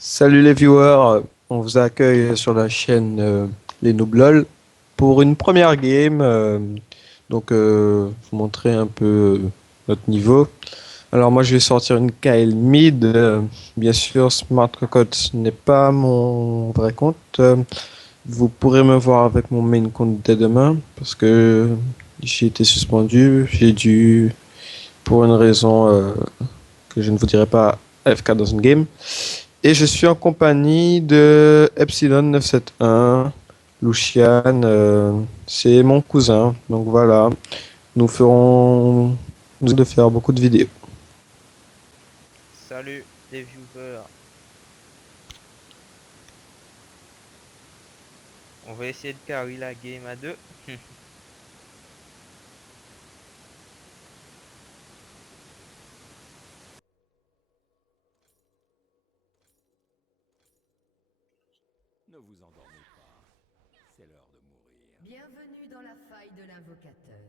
Salut les viewers, on vous accueille sur la chaîne Les Nooblol pour une première game. Vous montrer un peu notre niveau. Alors moi je vais sortir une KL mid. Bien sûr, Smart Cocotte n'est pas mon vrai compte. Vous pourrez me voir avec mon main compte dès demain parce que j'ai été suspendu. J'ai dû, pour une raison que je ne vous dirai pas, AFK dans une game. Et je suis en compagnie de Epsilon 971, Lucian, c'est mon cousin. Donc voilà, nous de faire beaucoup de vidéos. Salut les viewers, on va essayer de carry la game à deux. Ne vous endormez pas, c'est l'heure de mourir. Bienvenue dans la faille de l'invocateur.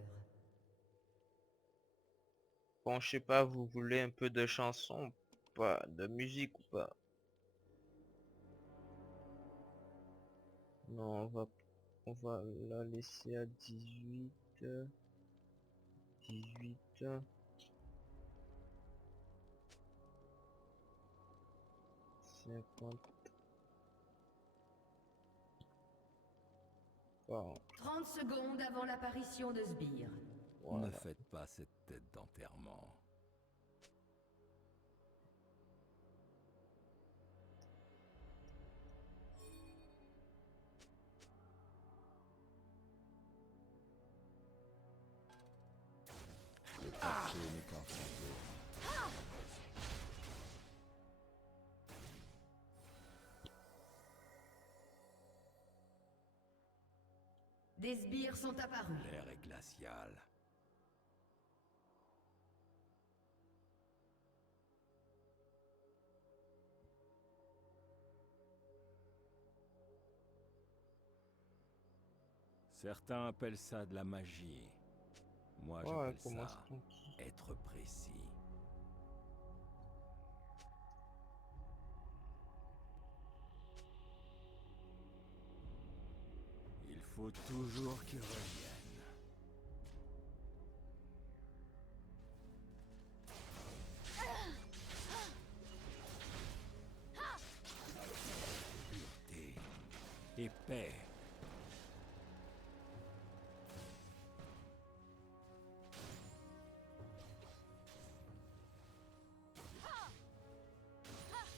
Bon, je sais pas, vous voulez un peu de chanson ou pas, de musique ou pas? Non, on va la laisser à 18, 18, 50, bon, 30 secondes avant l'apparition de Sbire. Ne voilà. faites pas cette tête d'enterrement. Le passé n'est qu'un fantôme. Des sbires sont apparus. L'air est glacial. Certains appellent ça de la magie. Moi, Oh, elle j'appelle commence ça tranquille. être précis. Il faut toujours qu'ils reviennent. Pureté et paix.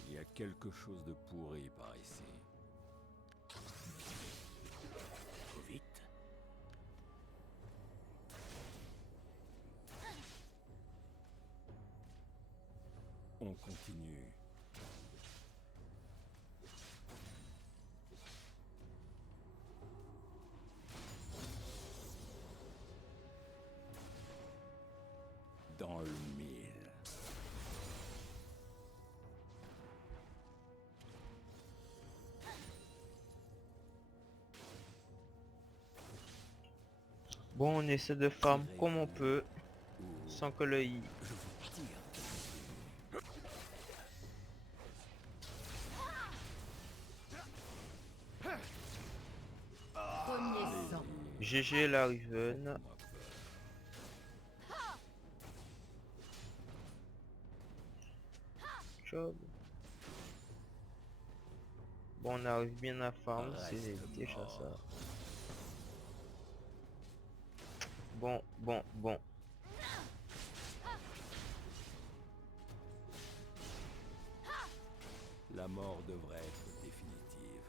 Il y a quelque chose de pourri par ici. Trop vite. On continue. Dans le mille. Bon, on essaie de farm comme on Tirez-vous peut, ou sans que le i. je vous tire. Premier sang. Allez-y, GG la Riven. faites-moi peur. Job. Bon, on arrive bien à farm, c'est Reste déjà ça. mort. Bon, bon, bon. La mort devrait être définitive.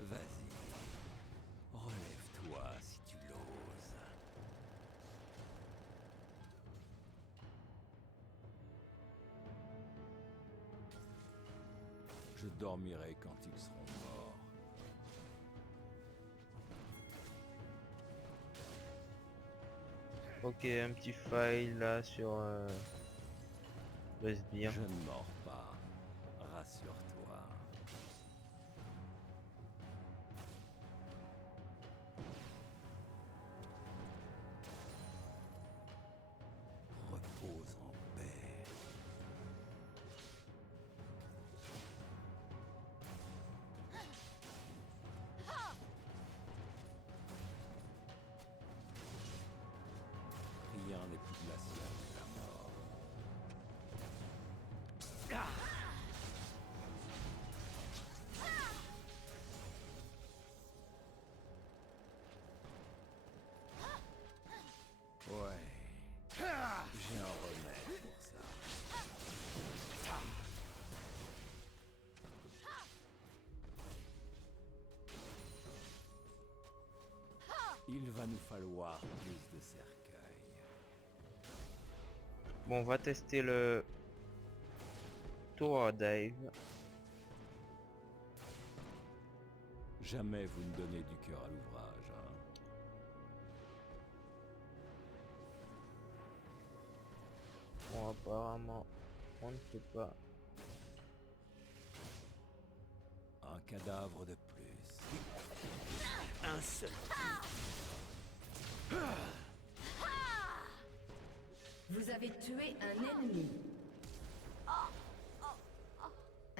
Vas-y, relève-toi si tu l'oses. Je dormirai quand ils seront morts. Ok, un petit file là sur le sbire. Je ne mords pas, rassure-toi. Il va nous falloir plus de cercueils. Bon, on va tester le Tower Dive. Jamais vous ne donnez du cœur à l'ouvrage, hein. Bon, apparemment, on ne peut pas. Un cadavre de plus. Un seul. Vous avez tué un ennemi.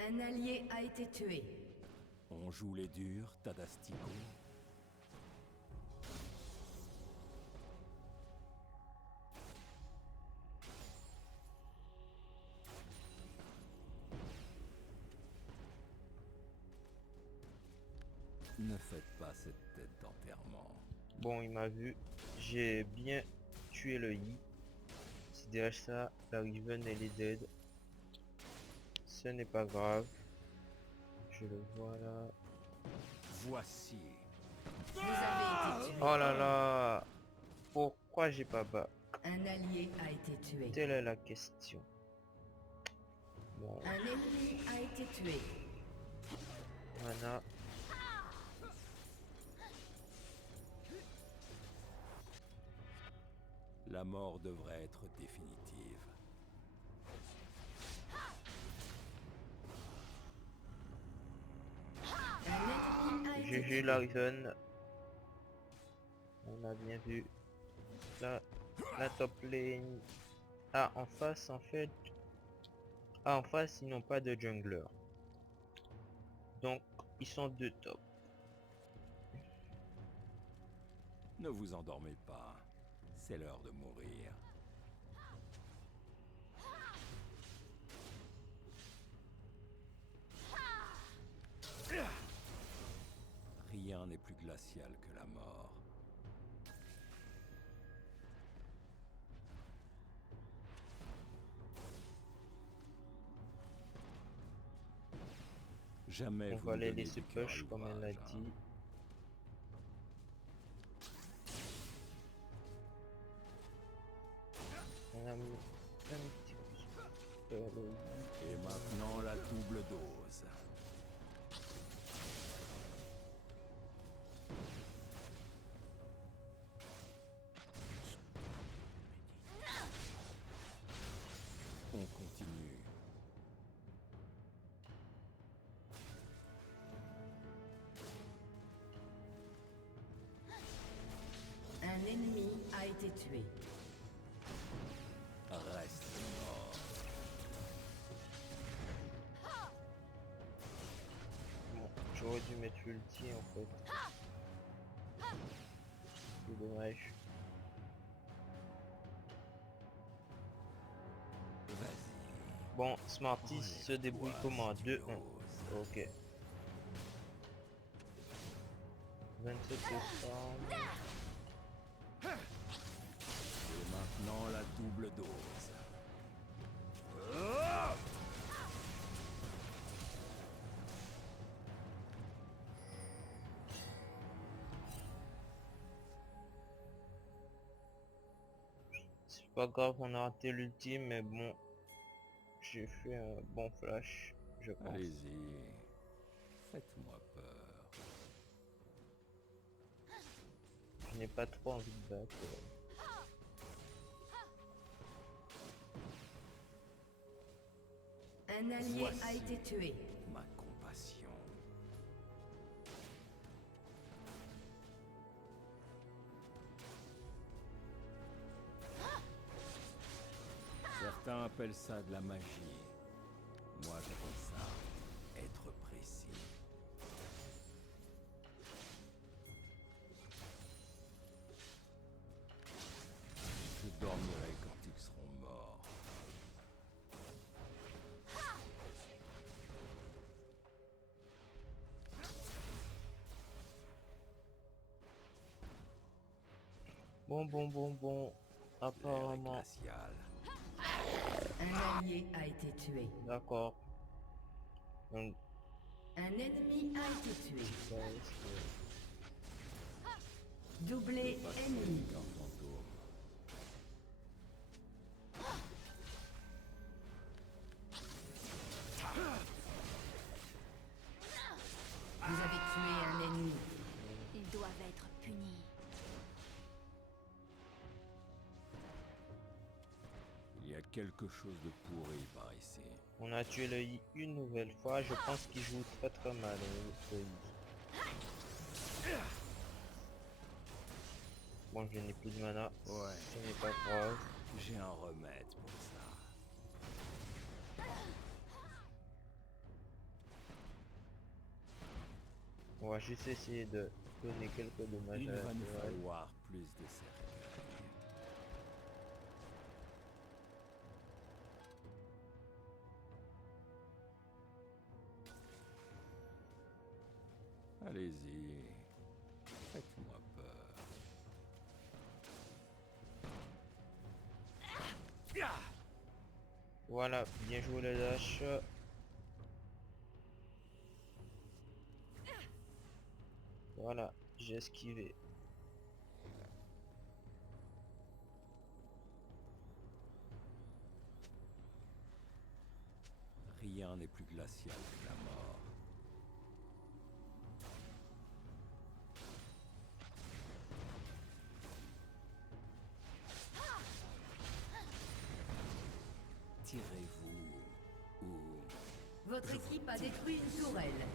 Un allié a été tué. On joue les durs, Tadastico. Ne faites pas cette tête d'enterrement. Bon, il m'a vu. J'ai bien tué le Yi. C'est déjà ça. La Riven, elle est dead. Ce n'est pas grave. Je le vois là. Voici. Vous avez été tué. Oh là là! Pourquoi j'ai pas bas? Un allié a été tué. Telle est la question. Bon, Un ennemi a été tué. voilà. La mort devrait être définitive. Un ennemi a été GG tué. la Riven. On a bien vu. Là, la top lane. Ah, en face, en fait. Ah, en face, ils n'ont pas de jungler. Donc, ils sont deux top. Ne vous endormez pas. C'est l'heure de mourir. Rien n'est plus glacial que la mort. Jamais On vous va ne les donnez laisser du cœur à push comme elle l'a l'ouvrage, hein. dit. On a mis un petit coup sur le- Et maintenant la double dose. On continue. Un ennemi a été tué. Reste mort. Bon, j'aurais dû mettre l'ulti en fait. C'est dommage. Vas-y. Bon, Smarty se débrouille Relève-toi comment? si tu 2-1. l'oses. Ok. 27 décembre. Et maintenant la double dose. C'est pas grave, on a raté l'ultime, mais bon. J'ai fait un bon flash, je pense. Allez-y. Faites-moi peur. Je n'ai pas trop envie de battre. Un allié a Voici. été tué. Ma compassion. Certains appellent ça de la magie. Moi, j'appelle ça être précis. Je dormirai quand ils seront morts. Bon. L'air est Apparemment, glacial. Un allié a été tué. d'accord. Donc, Un ennemi a été tué. ça reste, Doublé Le passé ennemi. n'est qu'un fantôme. Vous avez tué un ennemi. Ils doivent être punis. Il y a quelque chose de pourri par ici. On a tué le I une nouvelle fois. Je pense qu'il joue très très mal le I. Bon, je n'ai plus de mana. Ouais. Ce n'est pas grave. J'ai un remède pour ça. On va juste essayer de donner quelques dommages Il à la va nous tourelle. falloir plus de cercueils. Allez-y, faites-moi peur. Voilà, bien joué le dash. Voilà, j'ai esquivé. Rien n'est plus glacial que la mort. Tirez-vous ou... Votre équipe a détruit une tourelle.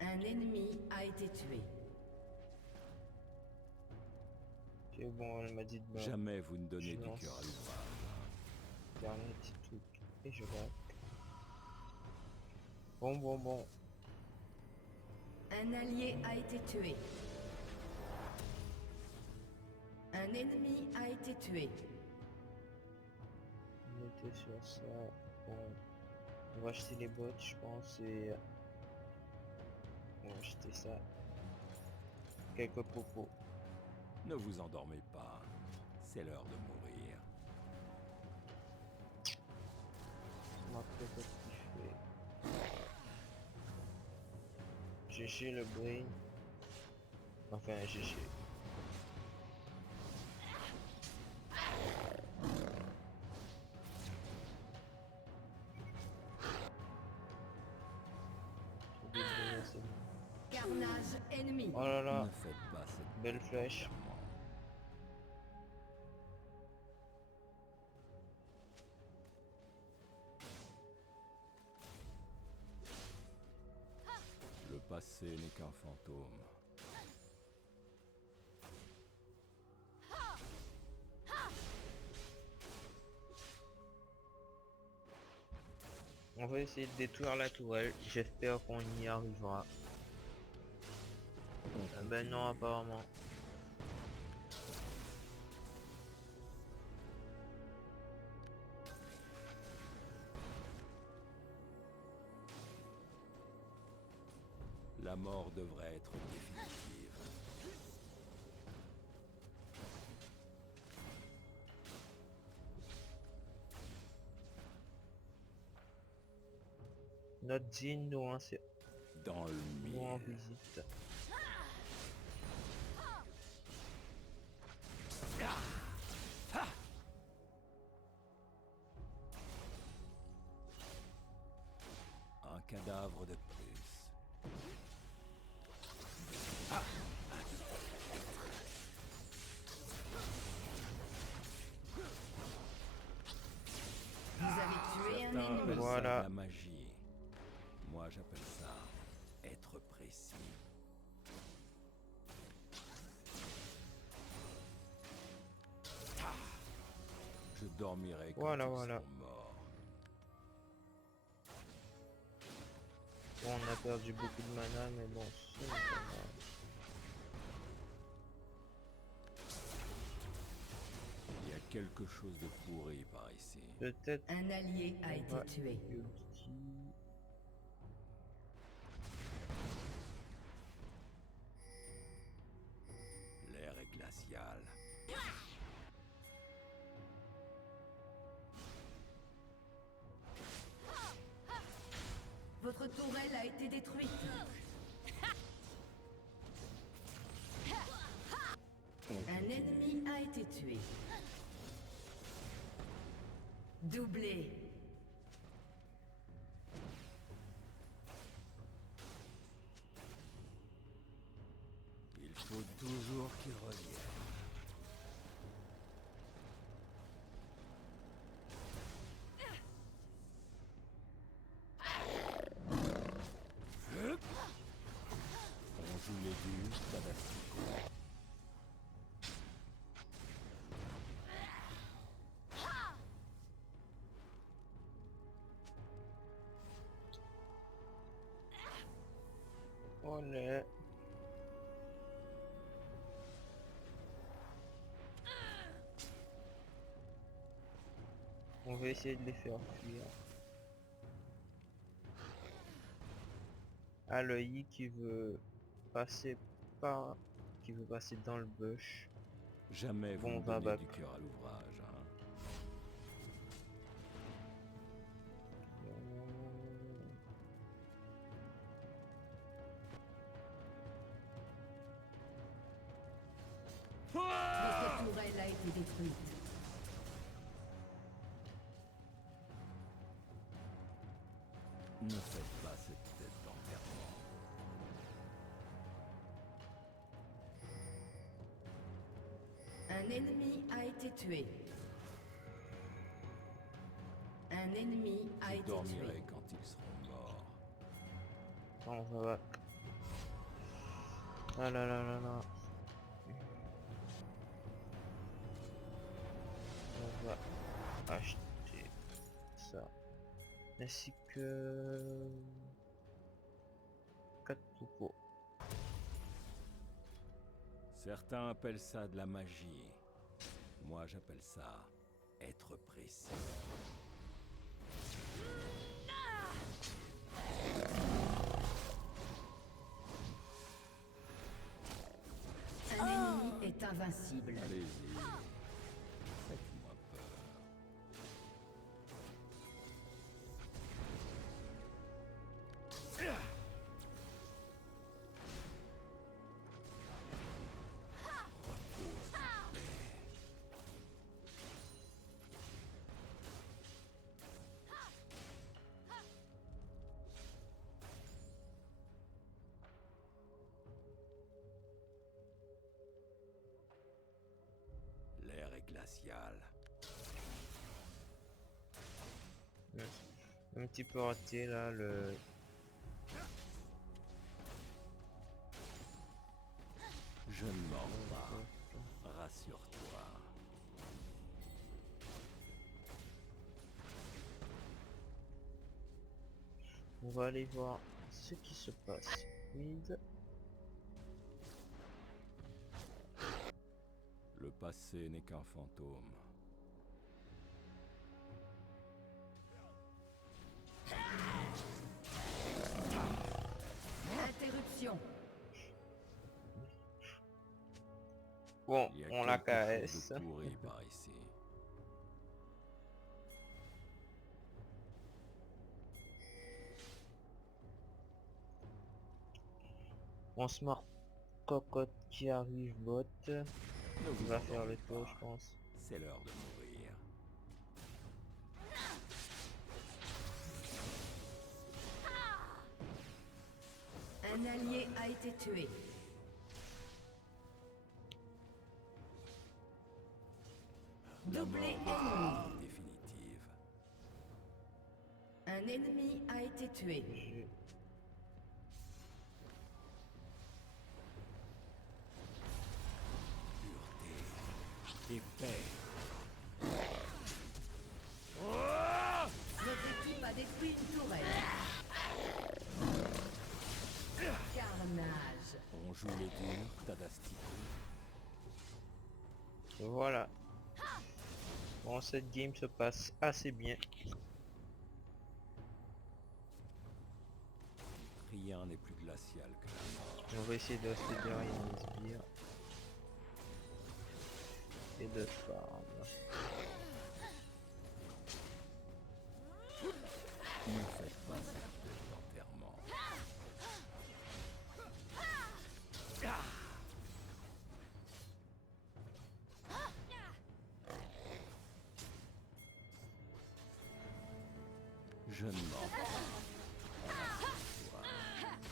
Un ennemi a été tué. Ok, bon, elle m'a dit de me Jamais vous ne donnez du lance. cœur à l'ouvrage. dernier petit truc. Et je vais. Bon. Un allié a été tué. Un ennemi a été tué. On était sur ça. Bon. On va acheter les bots, je pense, et on va acheter ça. Quelques popos. Ne vous endormez pas. C'est l'heure de mourir. On va peut-être kiffer. GG le brain. Enfin, GG. Carnage ennemi. Oh là là, Ne faites pas cette belle flèche. clairement. Le passé n'est qu'un fantôme. On va essayer de détruire la tourelle. J'espère qu'on y arrivera. Ah ben non, apparemment. La mort devrait être définitive. Notre Zine nous Dans le en mille. visite. Un cadavre de plus. Vous avez tué un Certains ennemi. appellent ça Voilà. de la magie. Moi, j'appelle ça être précis. Je dormirai quand Voilà, ils voilà. seront morts. Bon, on a perdu beaucoup de mana, mais bon, ce n'est pas grave. Il y a quelque chose de pourri par ici. Peut-être Un allié a on été va tué. ulti. L'air est glacial. Votre tourelle a été détruite. été tué. Doublé. Il faut toujours qu'il revienne. On joue les durs, Tadastico. Olé. On va essayer de les faire fuir. Ah, le Yi qui veut passer par... qui veut passer dans le bush. Jamais vous Bon, me on va donnez back. du cœur à l'ouvrage, hein. Votre tourelle a été détruite. Ne faites pas cette tête d'enterrement. Un ennemi a été tué. Un ennemi a Je été dormirai tué. quand ils seront morts. On va back. Ah là là là là. On va acheter ça. Ainsi que... 4 troupeaux. Certains appellent ça de la magie. Moi, j'appelle ça être précis. Un ennemi est invincible. Allez-y. Faites-moi peur. L'air est glacial. Un petit peu raté là le... Je ne mens pas. Rassure-toi. On va aller voir ce qui se passe. Mid. Le passé n'est qu'un fantôme. Interruption. Bon, Il y a on la quelque chose KS. de pourri par ici. On smart cocotte qui arrive bot. Ne Il vous va faire le endormez tour, pas. je pense. C'est l'heure de mourir. Un allié a été tué. La Doublé mort ennemi. définitive. Un ennemi a été tué. Je- Pureté et paix. Votre équipe a détruit une tourelle. Carnage. On joue les durs, Tadastico. Voilà. Bon, cette game se passe assez bien. Rien n'est plus glacial que la mort. On va essayer de rester derrière les sbires. Et de farm. Ne faites pas cette tête d'enterrement. Je ne mens pas.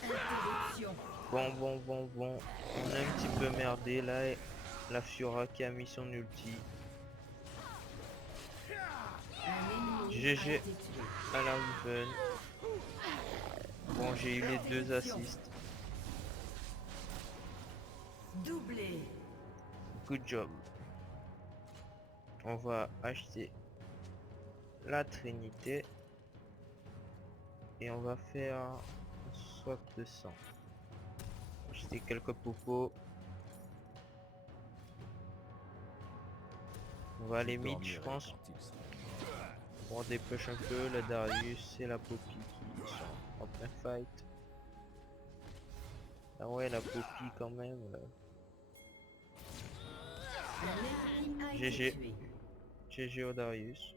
Interruption. Bon. On a un petit peu merdé là. Et la Fiora qui a mis son ulti. Un ennemi GG. a été tué. À la Riven. Bon, j'ai eu les 2 assists. Doublé. Good job. On va acheter la Trinité. Et on va faire un swap de sang. Acheter quelques popos. On va aller mid, je pense. On dépêche un peu. La Darius et la Poppy qui sont en plein fight. Ah ouais, la Poppy quand même. Là. Un ennemi a été GG. tué. GG au Darius.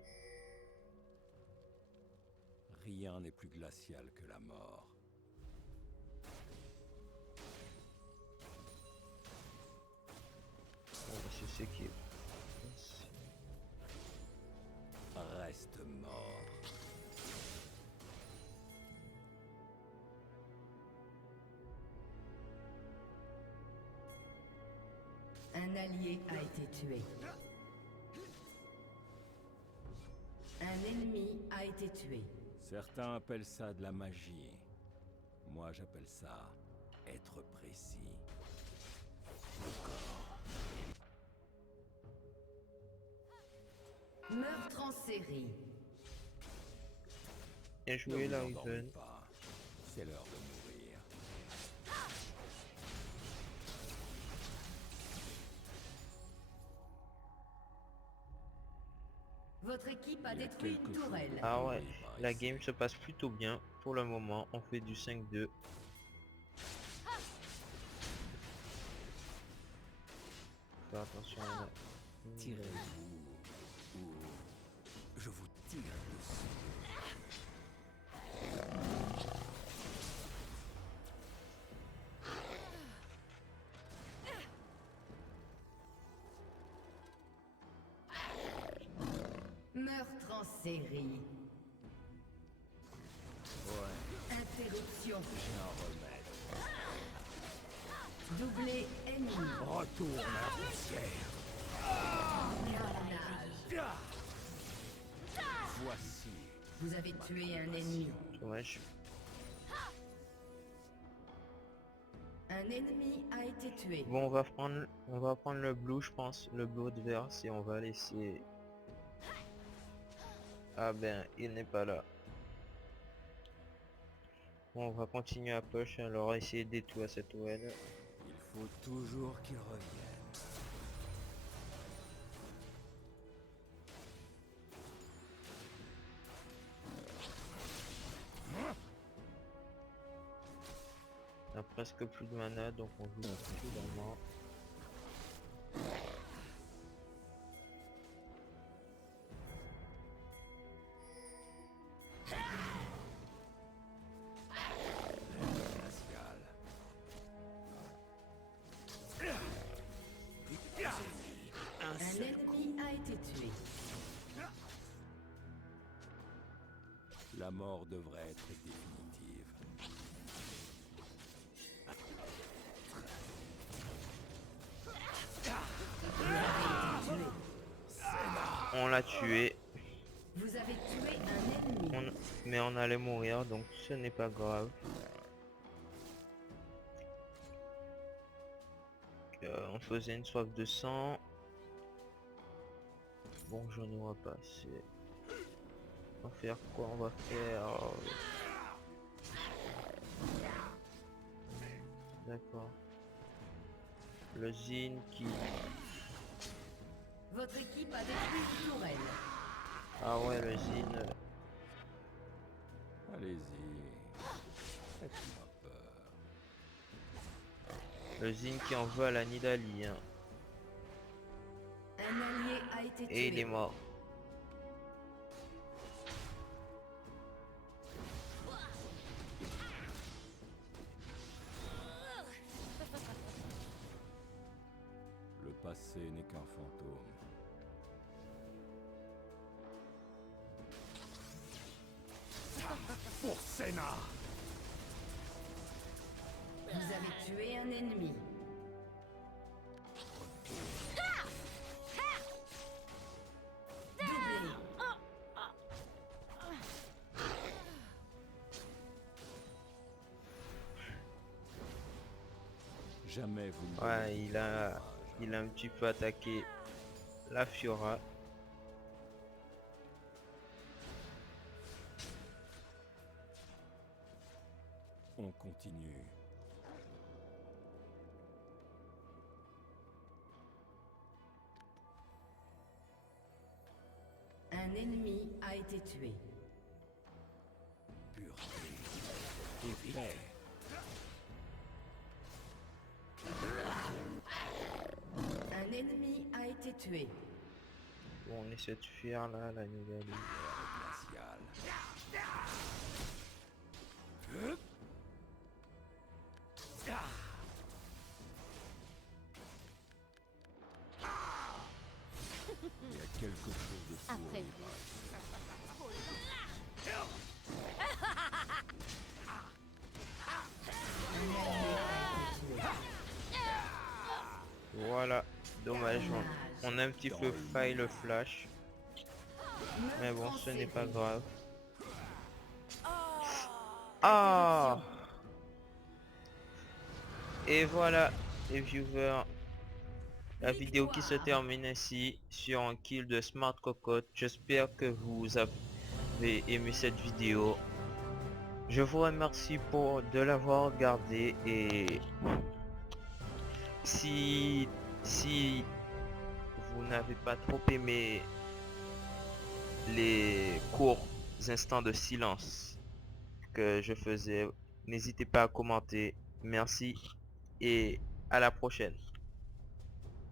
Rien n'est plus glacial que la mort. Bon, bah, c'est ce qui est. Reste mort. Un allié a été tué. Un ennemi a été tué. Certains appellent ça de la magie. Moi, j'appelle ça être précis. Meurtre en série. Bien joué Ne la vous endormez Riven. pas. C'est l'heure de mourir. Votre équipe a Il y a détruit une quelque chose tourelle. de- Ah ouais, Oui, bah, la ici. game se passe plutôt bien pour le moment. On fait du 5-2. Faire attention à la... Tirez-vous ou je vous tire dessus. Meurtre en série. Ouais, Interruption. j'ai un remède. Doublé ennemi. Retourne à la poussière. Carnage. Voici. Vous avez tué un ennemi. Dommage. Un ennemi a été tué. Bon, on va prendre le blue, je pense, le blue de vert, et on va laisser. Ah ben, il n'est pas là. Bon, on va continuer à push, alors essayer de détruire cette OL. Il faut toujours qu'il revienne. On a presque plus de mana, donc on joue tout dans Glacial. Un ennemi a été tué. La mort devrait être définitive. On l'a tué, Vous avez tué un ennemi. mais on allait mourir, donc ce n'est pas grave. On faisait une soif de sang. Bon, j'en aurai pas assez. On va faire quoi? On va faire... D'accord. Le Zin qui... Votre équipe a détruit une tourelle. Ah ouais, le Zin... Allez-y. Faites-moi peur. Le Zin qui en veut à la Nidalee, hein. Un allié a été tué. Et il est mort. Le passé n'est qu'un fantôme. tué un ennemi. Doublé. Jamais vous ne Ouais, donnez il a un petit peu attaqué la Fiora. On continue. Un ennemi a été tué. Pureté. Épais. Un ennemi a été tué. Bon, on essaie de fuir là, la nouvelle. Glacial. Il y a quelque chose de fou. Après Voilà, dommage, on a un petit peu failli le flash. Mais bon, ce n'est pas grave. Ah! Et voilà, les viewers. La vidéo qui se termine ainsi sur un kill de Smart Cocotte. J'espère que vous avez aimé cette vidéo. Je vous remercie de l'avoir regardé et si vous n'avez pas trop aimé les courts instants de silence que je faisais, n'hésitez pas à commenter. Merci et à la prochaine.